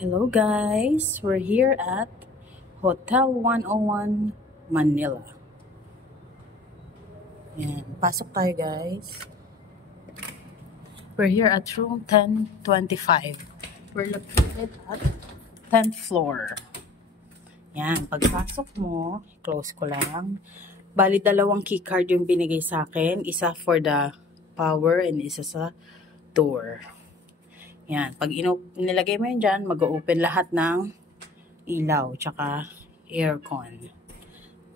Hello guys, we're here at Hotel 101 Manila. Yan, pasok tayo guys. We're here at room 1025. We're located at 10th floor. Yan, pagpasok mo, close ko lang. Bali, dalawang keycard yung binigay sa akin. Isa for the power and isa sa door. Yan, pag nilagay mo yun dyan, mag-open lahat ng ilaw, tsaka aircon.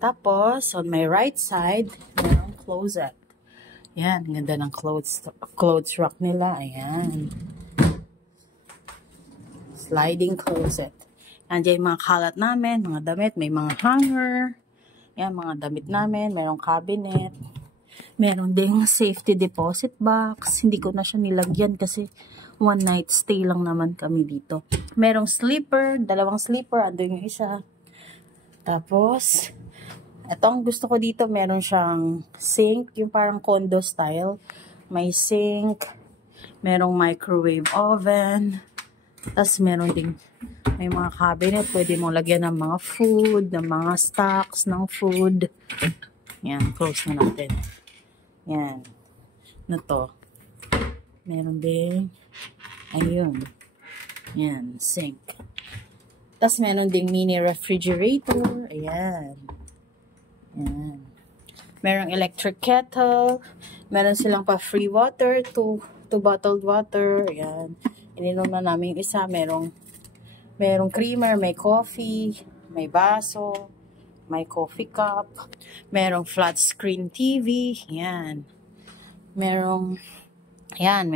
Tapos, on my right side, mayroong closet. Yan, ganda ng clothes rack nila. Ayan. Sliding closet. Nandiyan yung mga kalat namin, mga damit, may mga hanger. Yan, mga damit namin, mayroong cabinet. Meron ding safety deposit box. Hindi ko na siya nilagyan kasi one night stay lang naman kami dito. Merong sleeper, dalawang sleeper, andun yung isa. Tapos, ito ang gusto ko dito, meron siyang sink, yung parang condo style. May sink, merong microwave oven. Tapos meron ding, may mga cabinet, pwede mong lagyan ng mga food, ng mga stocks ng food. Yan, close na natin. Yan. Na to. Meron ding, ayun. Yan, sink. Tapos meron ding mini refrigerator. Ayan. Ayan. Merong electric kettle. Meron silang pa free water, two bottled water. Ayan. Ininom na namin yung isa. Merong creamer, may coffee, may baso, may coffee cup. Merong flat screen TV. Ayan. Merong ayan,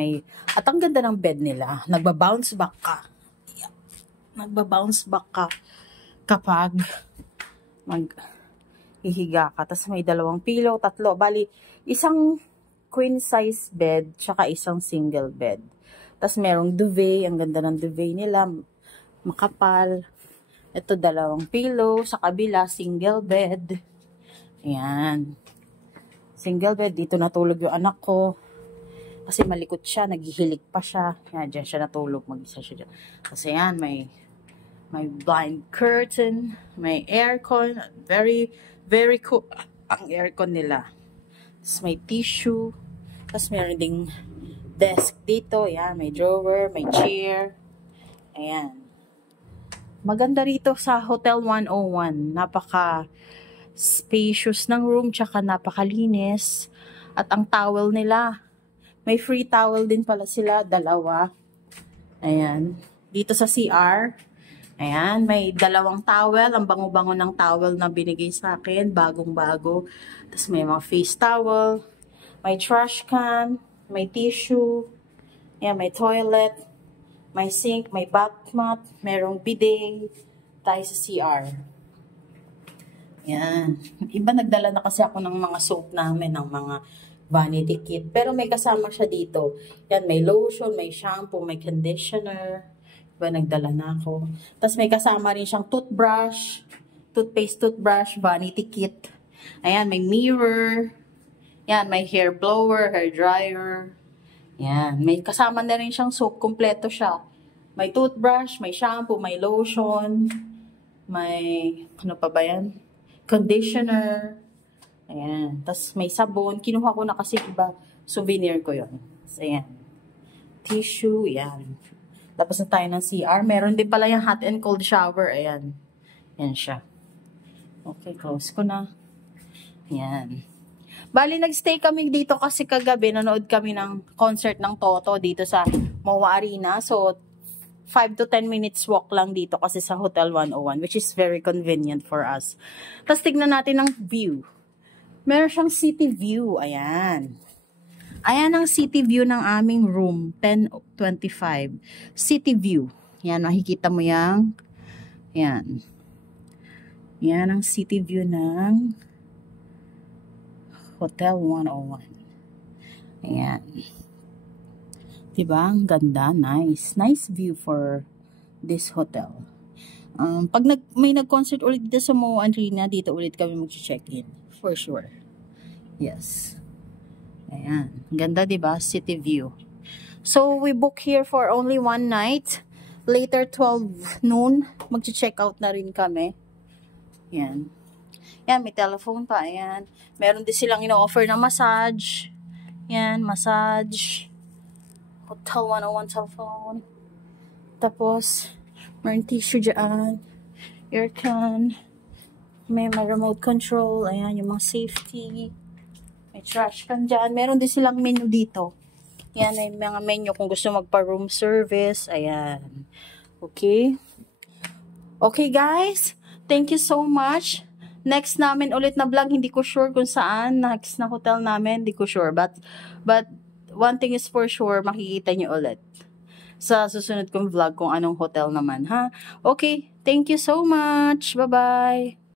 at ang ganda ng bed nila. Nagba-bounce back ka. Nagba-bounce back ka kapag hihiga ka. Tapos may dalawang pillow, tatlo. Bali, isang queen size bed, tsaka isang single bed. Tapos merong duvet. Ang ganda ng duvet nila. Makapal. Ito, dalawang pillow. Sa kabila, single bed. Ayan. Single bed. Dito natulog yung anak ko. Kasi malikot siya, naghihilig pa siya. Yan, dyan siya natulog, mag-isa siya dyan. Kasi yan, may blind curtain, may aircon, very, very cool ang aircon nila. Tapos may tissue, tapos meron ding desk dito, yan, may drawer, may chair. Ayan. Maganda rito sa Hotel 101, napaka-spacious ng room, tsaka napakalinis. At ang towel nila, may free towel din pala sila, dalawa. Ayan. Dito sa CR. Ayan, may dalawang towel. Ang bango-bango ng towel na binigay sa akin. Bagong-bago. Tapos may mga face towel. May trash can. May tissue. Ayan, may toilet. May sink. May bath mat. Merong bidet. Tayo sa CR. Ayan. Iba nagdala na kasi ako ng mga soap namin. Ng mga vanity kit. Pero may kasama siya dito. Yan, may lotion, may shampoo, may conditioner. Diba, nagdala na ako. Tapos may kasama rin siyang toothbrush, toothbrush, vanity kit. Ayan, may mirror. Yan, may hair blower, hair dryer. Yan, may kasama na rin siyang soap. Kompleto siya. May toothbrush, may shampoo, may lotion. May, ano pa ba yan? Conditioner. Ayan. Tapos may sabon. Kinuha ko na kasi iba. Souvenir ko yun. So, ayan. Tissue. Ayan. Tapos na tayo ng CR. Meron din pala yung hot and cold shower. Ayan. Ayan siya. Okay. Close ko na. Ayan. Bali, nagstay kami dito kasi kagabi. Nanood kami ng concert ng Toto dito sa MOA Arena. So, 5 to 10 minutes walk lang dito kasi sa Hotel 101. Which is very convenient for us. Tapos tignan natin ang view. Meron siyang city view. Ayan. Ayan ang city view ng aming room. 1025. City view. Ayan, makikita mo yan. Ayan. Ayan ang city view ng Hotel 101. Ayan. Diba? Ang ganda. Nice. Nice view for this hotel. Pag may nag-concert ulit dito sa MOA Arena, dito ulit kami mag-check-in. For sure. Yes. Ayan. Ganda, diba? City view. So, we book here for only one night. later 12 noon, mag-check out na rin kami. Yan. Yan, may telephone pa. Ayan. Meron din silang ino-offer na massage. Yan, massage. Hotel 101 telephone. Tapos, meron tissue dyan. Aircon. May remote control. Ayan, yung mga safety. May trash can dyan. Meron din silang menu dito. Yan, may mga menu kung gusto magpa-room service. Ayan. Okay. Okay, guys. Thank you so much. Next namin ulit na vlog, hindi ko sure kung saan. Next na hotel namin, hindi ko sure. But one thing is for sure, makikita nyo ulit sa susunod kong vlog kung anong hotel naman, ha? Okay. Thank you so much. Bye-bye.